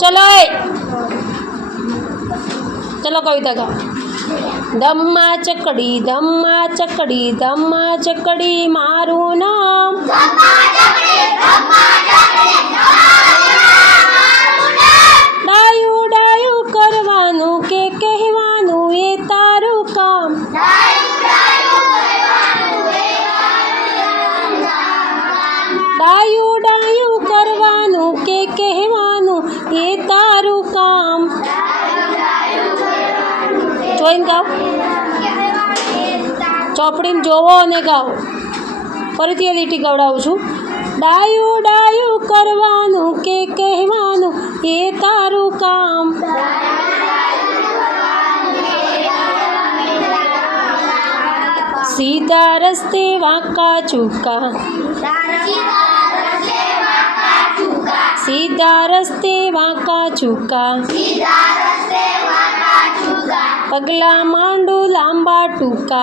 चलो चलो कविता गाओ। धम्मा चकड़ी मारू नाम। डायू डायू करवानू के कहवानू ये तारू काम। डायू डायू करवानू के कहवानू ये तारू काम। જોઈને ગાઓ, ચોપડીમાં જોવો અને ગાઓ। ફરીથી એ લીટી ગવડાવું છું। ડાયું ડાયું કરવાનું કે કહેવાનું એ તારું કામ। સીધા રસ્તે વાંકા ચૂકા, સીધા રસ્તે વાંકા ચૂકા, पगला मांडू लांबा टूका,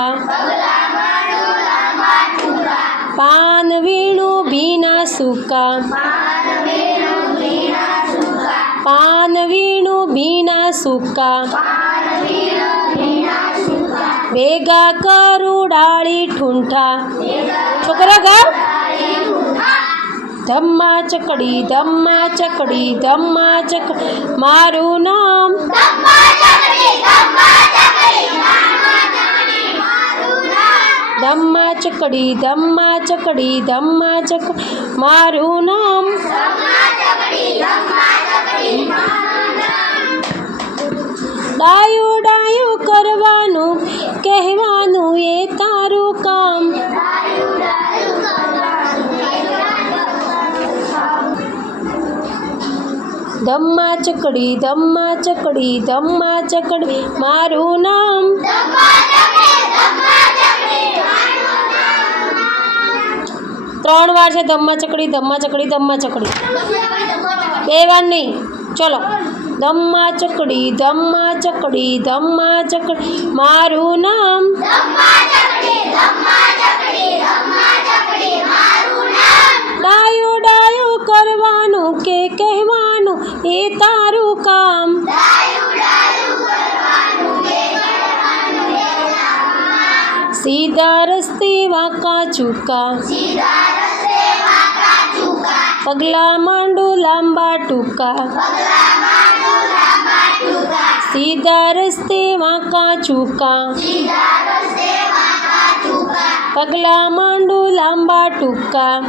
पान वीणु भीना सूका, पान वीणु भीना सूका, भेगा करू डाली ठूंठा। छोकरा गा। धम्मा चकड़ी मारू नाम। धम्मा चकड़ी मारू नाम। डायू डायू करवानू कहवानू ये तारू काम। धम्मा चकड़ी मारू नाम। त्रण वार से धम्मा चकड़ी बे वार नहीं। चलो धम्मा चकड़ी मारू नाम। डायू डायू करवानू के कहवानू ए तारू काम। सीधा रस्ते वाका चूका, पगला मांडू लांबा टूका, सीधा रस्ते वाका चूका, पगला मांडू लांबा टूका,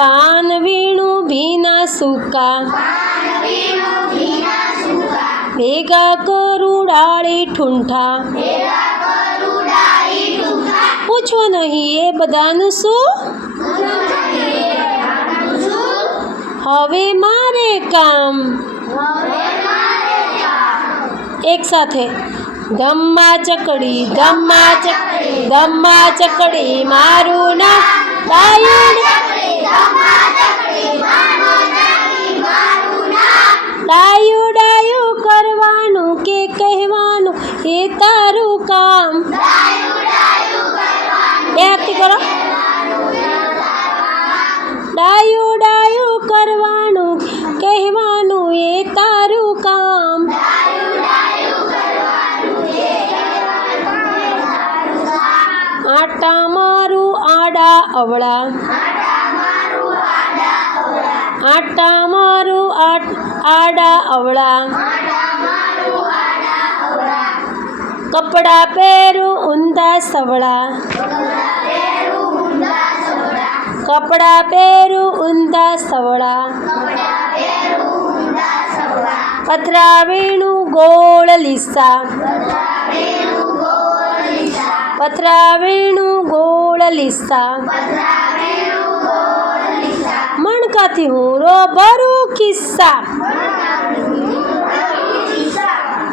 पान वीणु भीना सूका, भेगा करू डाली ठूंठा। पूछो नहीं ये बधानु शू, हवे मारे काम। एक साथे धम्मा चकड़ी मारू ना। डायू डायू करवानू के कहवानू ये तारू काम। आरती करो। डायू डायू करवानू कहवानू ये तारू काम। आटा मारू आड़ा अवड़ा, आटा मारू आड़ा अवड़ा, कपड़ा पहरू ऊंधा सवड़ा, कपड़ा पहरू ऊंधा सवड़ा, पथरा वीणु गोल लिसा, पथरा वीणु गोल लिसा, मणकाती हूँ रो बरू किस्सा,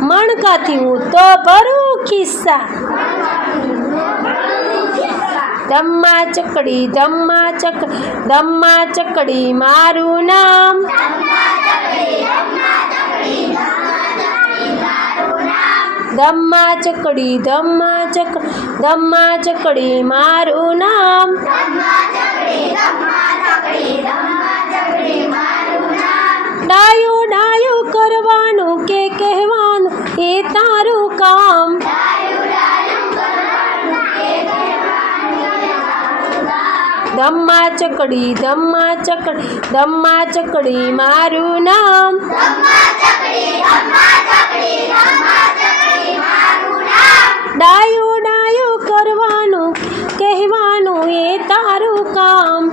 मणकाती हूँ तो बरू किस्सा। धम्मा चकड़ी मारू नाम। धम्मा चकड़ी मारू नाम। ધમ્મા ચકડી મારું નામ ડાયું ડાયું કરવાનું કહેવાનું એ તારું કામ